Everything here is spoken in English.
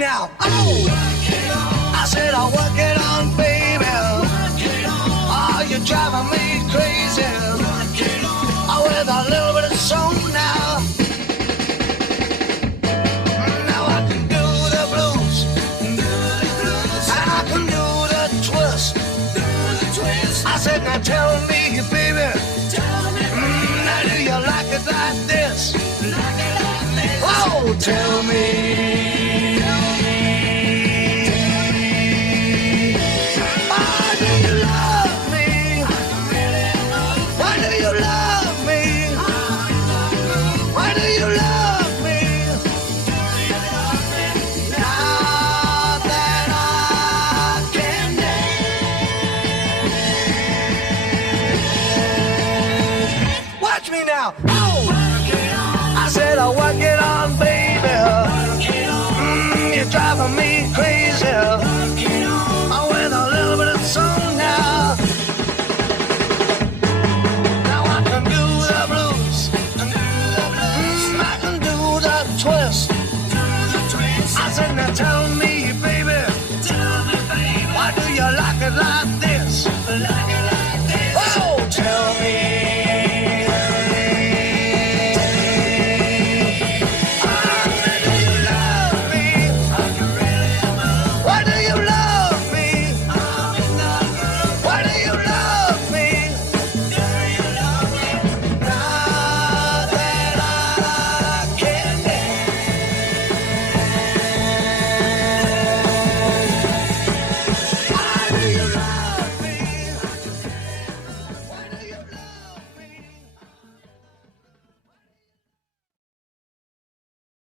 now. Oh, I said I'll work it on, baby. Oh, you're driving me crazy. Oh, with a little bit of soul now. Now I can do the blues, and I can do the twist. I said, now tell me, baby, now do you like it like this? Oh, tell me. Oh, do you love me? Why do you love me? Why do you love me? Now that I can dance. Watch me now. Oh!